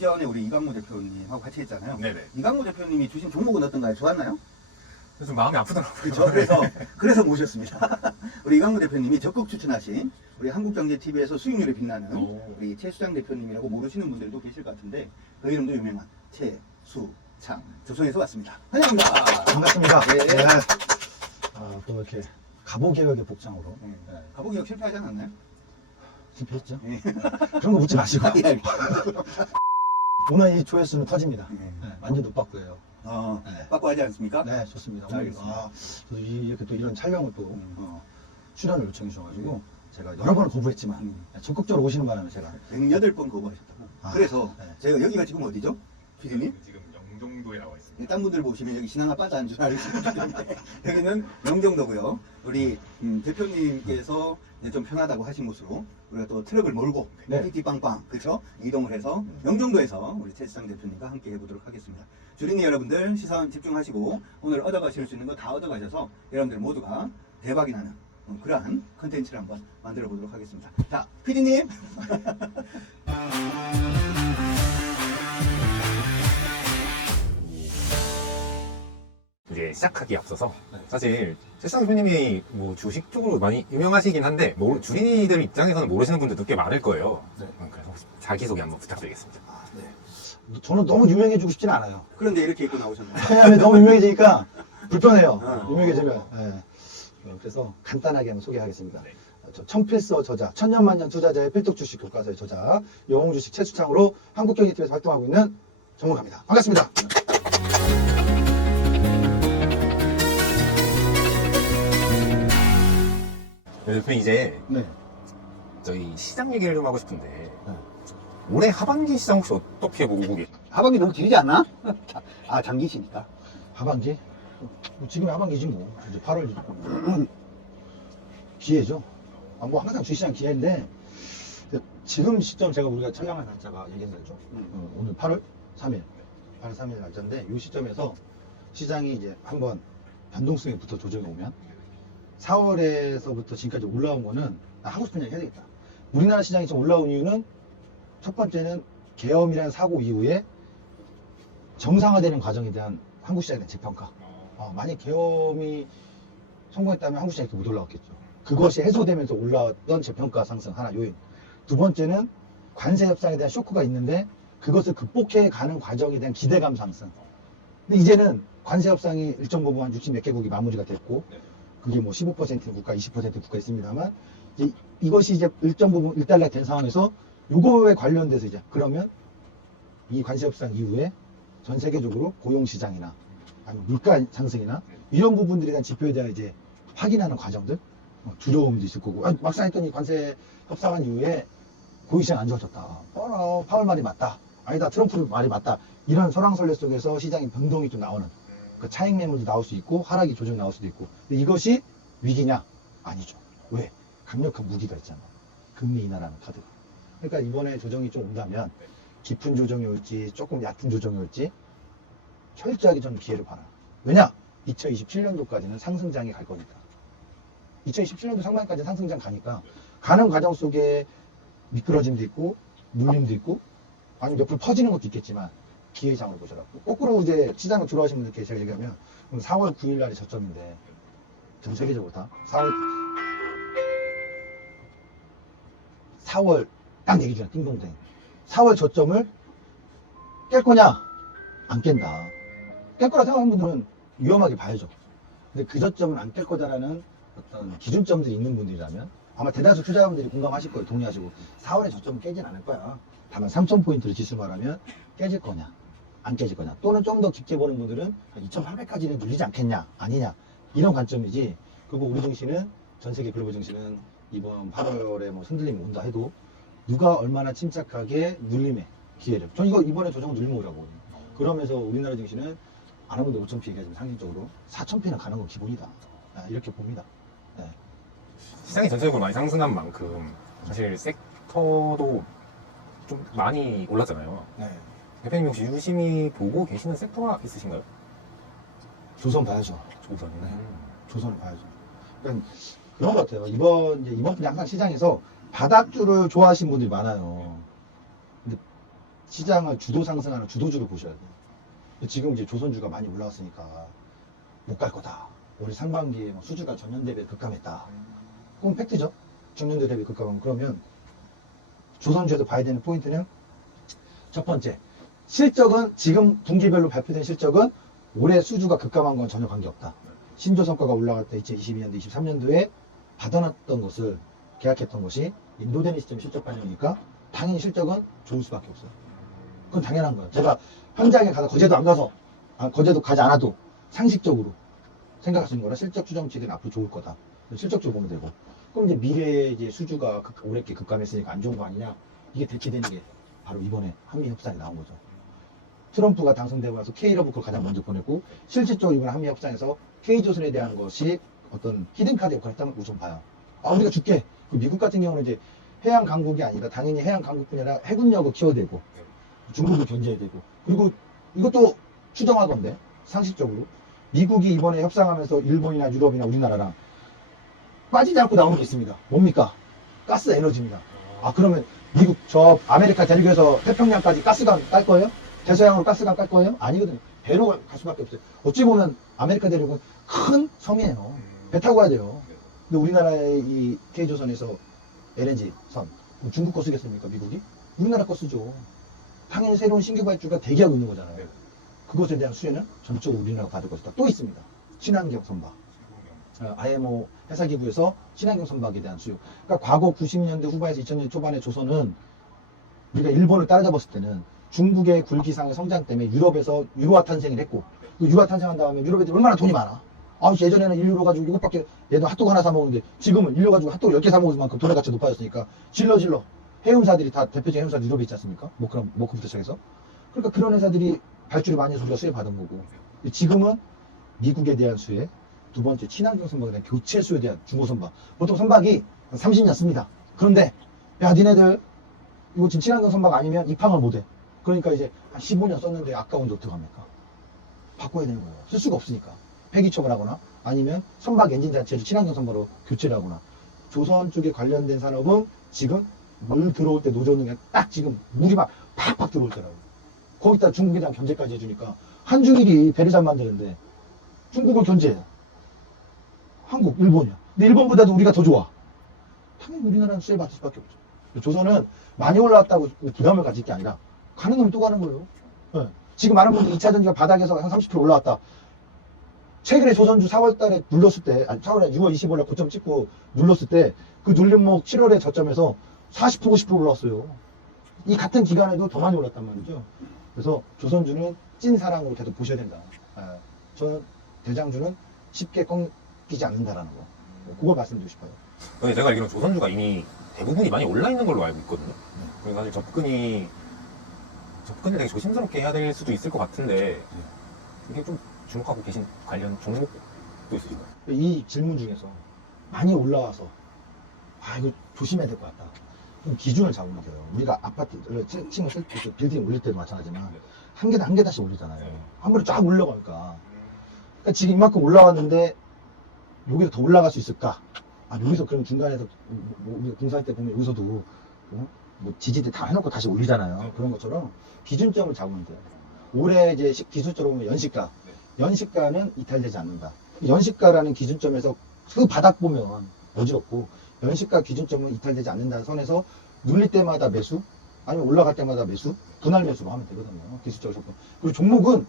이전에 우리 이강무 대표님하고 같이 했잖아요. 네네. 이강무 대표님이 주신 종목은 어떤가요? 좋았나요? 좀 마음이 아프더라고요. 그렇죠. 그래서 모셨습니다. 우리 이강무 대표님이 적극 추천하신 우리 한국경제TV에서 수익률이 빛나는 우리 최수장 대표님이라고 모르시는 분들도 계실 것 같은데 그 이름도 유명한 최수창 조선에서 왔습니다. 환영합니다. 반갑습니다. 네. 네. 또 이렇게 가보개혁의 복장으로 네. 가보기역 실패하지 않았나요? 실패했죠. 네. 그런 거 묻지 마시고. 예. 오늘 이 조회수는 터집니다. 네. 네, 완전 높았고요. 네. 빠꾸하지 않습니까? 네, 좋습니다. 알겠습니다. 저도 이렇게 또 이런 촬영을 또 출연을 요청해 주셔가지고 제가 여러 번을 거부했지만 네, 적극적으로 오시는 바람에 제가 108번 거부하셨다고. 그래서 네. 제가 여기가 지금 어디죠? 피디님? 지금 영종도에 나와 있습니다. 딴 분들 보시면 여기 신앙아 빠져한 줄 알으시기 때문에 여기는 영종도고요. 우리 대표님께서 이제 좀 편하다고 하신 곳으로 우리가 또 트럭을 몰고 네. 띠띠빵빵 그쵸? 이동을 해서 영종도에서 우리 최수장 대표님과 함께 해보도록 하겠습니다. 주린이 여러분들 시선 집중하시고 오늘 얻어가실 수 있는 거 다 얻어가셔서 여러분들 모두가 대박이 나는 그러한 컨텐츠를 한번 만들어 보도록 하겠습니다. 자, 피디님. 이제 시작하기에 앞서서 사실 최수장 대표님이 뭐 주식 쪽으로 많이 유명하시긴 한데 주린이들 입장에서는 모르시는 분들도 꽤 많을 거예요. 네. 그래서 혹시 자기소개 한번 부탁드리겠습니다. 네. 저는 너무 유명해지고 싶진 않아요. 그런데 이렇게 입고 나오셨나요? 왜냐하면 너무 유명해지니까 불편해요. 어. 유명해지면. 네. 그래서 간단하게 한번 소개하겠습니다. 네. 저 천필서 저자, 천년만년 투자자의 필독주식 교과서의 저자, 영웅주식 최수창으로 한국경제TV에서 활동하고 있는 전문가입니다. 반갑습니다. 네, 대표님 이제 네. 저희 시장 얘기를 좀 하고 싶은데 네. 올해 하반기 시장 혹시 어떻게 보고 계세요? 하반기 너무 길지 않나? 아, 장기시니까. 하반기? 지금이 하반기지 뭐. 이제 8월 기회죠. 뭐 항상 주시장 기회인데 지금 시점 제가 우리가 촬영할 날짜가 얘기했죠. 오늘 8월 3일. 8월 3일 날짜인데 이 시점에서 시장이 이제 한번 변동성이부터 조정이 오면 4월에서부터 지금까지 올라온 거는 나 하고 싶은 얘기 해야 되겠다. 우리나라 시장이 좀 올라온 이유는 첫 번째는 계엄이라는 사고 이후에 정상화되는 과정에 대한 한국 시장에 대한 재평가. 만약 계엄이 성공했다면 한국 시장이 이렇게 못 올라왔겠죠. 그것이 해소되면서 올라왔던 재평가 상승 하나 요인. 두 번째는 관세 협상에 대한 쇼크가 있는데 그것을 극복해 가는 과정에 대한 기대감 상승. 근데 이제는 관세 협상이 일정 부분 한 60몇 개국이 마무리가 됐고 그게 뭐 15% 국가, 20% 국가 있습니다만 이것이 이제 일정 부분 일단락 된 상황에서 요거에 관련돼서 이제 그러면 이 관세 협상 이후에 전 세계적으로 고용 시장이나 아니면 물가 상승이나 이런 부분들에 대한 지표에 대한 이제 확인하는 과정들 두려움도 있을 거고 막상 했더니 관세 협상한 이후에 고용 시장 안 좋아졌다. 파월 말이 맞다. 아니다. 트럼프 말이 맞다. 이런 설왕설래 속에서 시장의 변동이 좀 나오는 그 차익 매물도 나올 수 있고 하락이 조정 나올 수도 있고 근데 이것이 위기냐? 아니죠. 왜? 강력한 무기가 있잖아. 금리 인하라는 카드가. 그러니까 이번에 조정이 좀 온다면 깊은 조정이 올지 조금 얕은 조정이 올지 철저하게 저는 기회를 봐라. 왜냐? 2027년도까지는 상승장에 갈 거니까. 2017년도 상반기까지 상승장 가니까 가는 과정 속에 미끄러짐도 있고 눌림도 있고 아니면 옆으로 퍼지는 것도 있겠지만 기회장으로 보셔라. 거꾸로 이제 시장을 들어가신 분들께 제가 얘기하면 4월 9일 날이 저점인데 전 세계적으로 다 4월 딱 얘기 중에 띵동댕 4월 저점을 깰 거냐? 안 깬다. 깰 거라 생각하는 분들은 위험하게 봐야죠. 근데 그 저점은 안 깰 거다라는 어떤 기준점들이 있는 분들이라면 아마 대다수 투자자분들이 공감하실 거예요. 동의하시고 4월에 저점은 깨진 않을 거야. 다만 3,000포인트를 지수 말하면 깨질 거냐 안 깨질 거냐 또는 좀 더 깊게 보는 분들은 2,800까지는 눌리지 않겠냐 아니냐 이런 관점이지. 그리고 우리 증시는 전 세계 글로벌 증시는 이번 8월에 뭐 흔들림이 온다 해도 누가 얼마나 침착하게 눌림의 기회를 전 이거 이번에 조정 눌림 오라고 그러면서 우리나라 증시는 안 하는데 5,000피 얘기하지만 상징적으로 4,000피는 가는 건 기본이다. 이렇게 봅니다. 네. 시장이 전체적으로 많이 상승한 만큼 사실 섹터도 좀 많이 올랐잖아요. 네. 대표님 혹시 유심히 보고 계시는 섹터가 있으신가요? 조선 봐야죠. 조선. 네. 조선을 봐야죠. 그러니까 그런 것 같아요. 이번 분이 항상 시장에서 바닥주를 좋아하시는 분들이 많아요. 근데 시장을 주도 상승하는 주도주를 보셔야 돼요. 지금 이제 조선주가 많이 올라왔으니까 못 갈 거다. 올해 상반기에 뭐 수주가 전년 대비 급감했다. 그건 팩트죠. 전년도 대비 급감하면. 그러면 조선주에서 봐야 되는 포인트는 첫 번째, 실적은 지금 분기별로 발표된 실적은 올해 수주가 급감한 건 전혀 관계없다. 신조 성과가 올라갈 때 2022년도, 23년도에 받아놨던 것을 계약했던 것이 인도되는 시점에 실적 반영이니까 당연히 실적은 좋을 수밖에 없어요. 그건 당연한 거예요. 제가 현장에 가서 거제도 안 가서, 거제도 가지 않아도 상식적으로 생각할 수 있는 거라 실적 추정치들은 앞으로 좋을 거다. 실적적으로 보면 되고. 그럼 이제 미래에 이제 수주가 올해께 급감했으니까 안 좋은 거 아니냐? 이게 대치되는 게 바로 이번에 한미 협상이 나온 거죠. 트럼프가 당선되고 나서 K러브 그걸 가장 먼저 보냈고, 실질적으로 이번 한미 협상에서 K조선에 대한 것이 어떤 히든카드 역할을 했다는 걸 우선 봐요. 우리가 줄게. 미국 같은 경우는 이제 해양 강국이 아니라 당연히 해양 강국뿐이 아니라 해군력을 키워야 되고, 중국을 견제해야 되고, 그리고 이것도 추정하건데, 상식적으로. 미국이 이번에 협상하면서 일본이나 유럽이나 우리나라랑 빠지지 않고 나오는 게 있습니다. 뭡니까? 가스 에너지입니다. 그러면 미국 저 아메리카 대륙에서 태평양까지 가스관 깔 거예요? 대서양으로 가스관 깔 거예요? 아니거든요. 배로 갈 수밖에 없어요. 어찌 보면 아메리카 대륙은 큰 섬이에요. 배 타고 가야 돼요. 근데 우리나라의 이 K조선에서 LNG 선, 중국 거 쓰겠습니까? 미국이? 우리나라 거 쓰죠. 당연히 새로운 신규 발주가 대기하고 있는 거잖아요. 그것에 대한 수혜는 전적으로 우리나라가 받을 것이다. 또 있습니다. 친환경 선박. IMO 회사기구에서 친환경 선박에 대한 수요. 그러니까 과거 90년대 후반에서 2000년 초반에 조선은 우리가 일본을 따라잡았을 때는 중국의 굴기상의 성장 때문에 유럽에서 유로화 탄생을 했고, 그 유로화 탄생한 다음에 유럽 애들이 얼마나 돈이 많아. 예전에는 1유로 가지고 이것밖에, 얘도 핫도그 하나 사 먹는데 지금은 1유로 가지고 핫도그 10개 사 먹을 만큼 돈의 가치가 높아졌으니까 질러 해운사들이 다 대표적인 해운사들 유럽에 있지 않습니까? 모크부터 시작해서. 그러니까 그런 회사들이 발주를 많이 해서 우리가 수혜 받은 거고, 지금은 미국에 대한 수혜, 두 번째 친환경 선박에 대한 교체 수요에 대한 중고 선박. 보통 선박이 30년 씁니다. 그런데 야 니네들 이거 지금 친환경 선박 아니면 입항을 못해. 그러니까 이제 한 15년 썼는데 아까운데 어떡합니까? 바꿔야 되는 거예요. 쓸 수가 없으니까. 폐기처분 하거나 아니면 선박 엔진 자체를 친환경 선박으로 교체를 하거나. 조선 쪽에 관련된 산업은 지금 물 들어올 때 노져오는 게 딱 지금 물이 막 팍팍 들어올 때라고. 거기다 중국에 대한 견제까지 해주니까 한중일이 배를 잘 만드는데 중국을 견제해요. 한국, 일본이야. 근데 일본보다도 우리가 더 좋아. 당연히 우리나라는 수혜 받을 수밖에 없죠. 조선은 많이 올라왔다고 부담을 가질 게 아니라 가는 놈이 또 가는 거예요. 네. 지금 많은 분들이 2차 전지가 바닥에서 한 30% 올라왔다. 최근에 조선주 4월 달에 눌렀을 때, 4월에 6월 25일에 고점 찍고 눌렀을 때 그 눌림목 7월에 저점에서 40% 50% 올라왔어요. 이 같은 기간에도 더 많이 올랐단 말이죠. 그래서 조선주는 찐사랑으로 계속 보셔야 된다. 저는 대장주는 쉽게 꺾이지 않는다라는 거. 그걸 말씀드리고 싶어요. 근데 제가 알기로는 조선주가 이미 대부분이 많이 올라 있는 걸로 알고 있거든요. 그래서 사실 접근을 되게 조심스럽게 해야 될 수도 있을 것 같은데, 이게 좀 주목하고 계신 관련 종목도 있으신가요? 이 질문 중에서 많이 올라와서 이거 조심해야 될 것 같다. 좀 기준을 잡으면 돼요. 우리가 아파트를 층을 쓸 때, 빌딩 올릴 때도 마찬가지지만 한 개 한 개다씩 올리잖아요. 한 번에 쫙 올라가니까. 그러니까 지금 이만큼 올라왔는데 여기서 더 올라갈 수 있을까? 여기서 그럼 중간에서 우리가 공사할 때 보면 여기서도 뭐 지지대 다 해놓고 다시 올리잖아요. 그런 것처럼 기준점을 잡으면 돼요. 올해 이제 기술적으로 보면 연시가. 연시가는 이탈되지 않는다. 연시가라는 기준점에서 그 바닥 보면 어지럽고, 연시가 기준점은 이탈되지 않는다는 선에서 눌릴 때마다 매수, 아니면 올라갈 때마다 매수, 분할 매수로 하면 되거든요. 기술적으로 접근. 그리고 종목은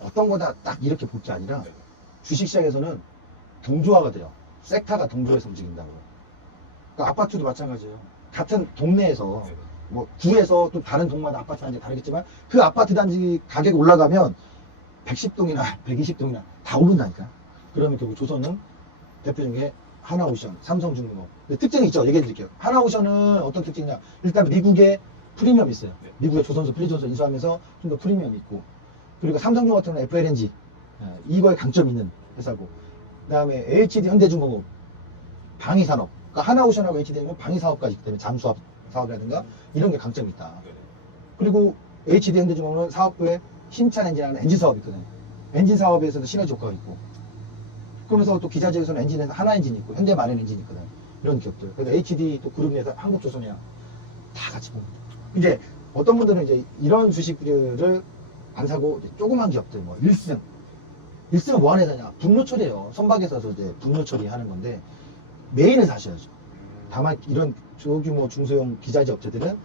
어떤 거다 딱 이렇게 볼 게 아니라 주식시장에서는 동조화가 돼요. 섹터가 동조해서 움직인다고. 그러니까 아파트도 마찬가지예요. 같은 동네에서 뭐 구에서 또 다른 동마다 아파트 단지 다르겠지만 그 아파트 단지 가격이 올라가면 110동이나 120동이나 다 오른다니까. 그러면 결국 조선은 대표적인 게 하나오션, 삼성중공업. 특징이 있죠. 얘기해 드릴게요. 하나오션은 어떤 특징이냐. 일단 미국에 프리미엄이 있어요. 미국의 조선소, 프리존소 인수하면서 좀 더 프리미엄이 있고. 그리고 삼성중공업 같은 경우는 FLNG. 이거에 강점이 있는 회사고. 그 다음에 HD 현대중공업. 방위산업. 그러니까 하나오션하고 HD는 방위사업까지 있기 때문에 잠수함 사업이라든가 이런 게 강점이 있다. 그리고 HD 현대중공업은 사업부에 힘찬 엔진하는 엔진 사업이 있거든요. 엔진 사업에서도 시너지 효과가 있고. 그러면서 또 기자재에서는 엔진에서 하나 엔진이 있고, 현대 마린 엔진이 있거든. 이런 기업들. 그래서 HD 또 그룹 내에서 한국조선이랑 다 같이 봅니다. 이제 어떤 분들은 이제 이런 주식들을 안 사고 이제 조그만 기업들 뭐 1승은 뭐 하는 회사냐? 분노 처리예요. 선박에서 이제 분노 처리하는 건데 메인을 사셔야죠. 다만 이런 소규모 중소형 기자재 업체들은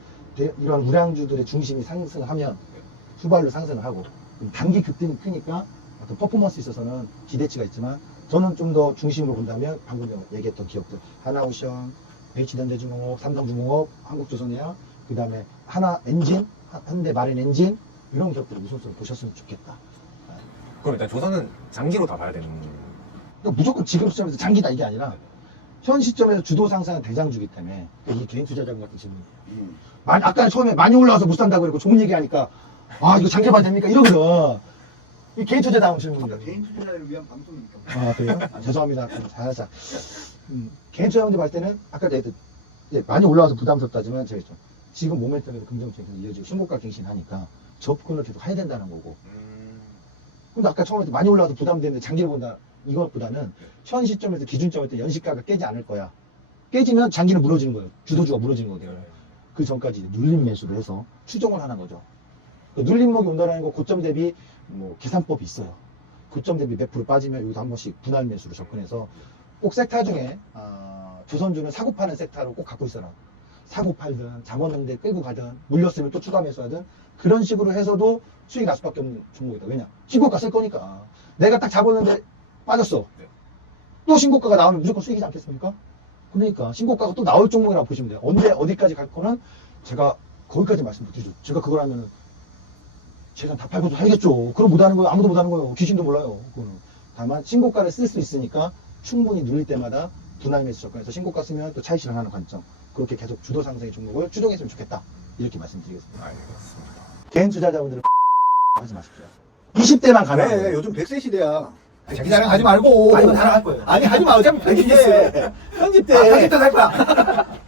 이런 우량주들의 중심이 상승하면 후발로 상승을 하고 단기 급등이 크니까 어떤 퍼포먼스 있어서는 기대치가 있지만 저는 좀 더 중심으로 본다면 방금 얘기했던 기업들 하나오션, H현대중공업, 삼성중공업, 한국조선해양, 그 다음에 하나엔진, 현대마린엔진 이런 기업들을 우선순위로 보셨으면 좋겠다. 그럼 일단 조선은 장기로 다 봐야 되는. 그러니까 무조건 지금 시점에서 장기다 이게 아니라 현 시점에서 주도 상승은 대장주기 때문에 이게 개인 투자자금 같은 질문이에요. 아까 처음에 많이 올라와서 못 산다고 그러고 좋은 얘기하니까 아 이거 장기 봐야 됩니까? 이러거든. 이 개인 투자다운 질문입니다. 개인 투자자를 위한 방송이니까. 아 그래요? 죄송합니다. 살짝 개인 투자자분들 볼 때는 아까 내가 많이 올라와서 부담스럽다지만 제가 좀 지금 모멘텀에서 긍정적인 이어지고 신고가 갱신하니까 접근을 계속 해야 된다는 거고. 근데 아까 처음에 많이 올라와서 부담되는데 장기를 본다 이것보다는 현 시점에서 기준점일 때 연시가가 깨지 않을 거야. 깨지면 장기는 무너지는 거예요. 주도주가 무너지는 거거든요. 그 전까지 이제 눌림 매수를 해서 추종을 하는 거죠. 그 눌림목이 온다는 거 고점 대비 뭐 계산법이 있어요. 고점 대비 몇 프로 빠지면 여기도 한 번씩 분할 매수로 접근해서 꼭 섹터 중에 조선주는 사고 파는 섹터로 꼭 갖고 있어라. 사고 팔든 잡았는데 끌고 가든 물렸으면 또 추가 매수하든 그런 식으로 해서도 수익이 날 수밖에 없는 종목이다. 왜냐? 신고가 쓸 거니까. 내가 딱 잡았는데 빠졌어. 또 신고가가 나오면 무조건 수익이지 않겠습니까? 그러니까 신고가가 또 나올 종목이라고 보시면 돼요. 언제 어디까지 갈 거는 제가 거기까지 말씀드리죠. 제가 그걸 하면은 재산 다 팔고도 살겠죠. 그럼 못하는 거예요. 아무도 못하는 거예요. 귀신도 몰라요. 그거는. 다만 신고가를 쓸 수 있으니까 충분히 누릴 때마다 분할 매수 접근해서 신고가 쓰면 또 차익 실현하는 관점. 그렇게 계속 주도 상승의 종목을 추종했으면 좋겠다. 이렇게 말씀드리겠습니다. 알겠습니다. 개인 투자자분들은 하지 마십시오. 20대만 가면 안 네, 돼요. 요즘 100세 시대야. 자기 자랑 하지 말고. 아니, 이거 다 나갈 거예요. 아니, 하지 마. 어차피 편집 때. 편집 때. 편집 때 살 거야.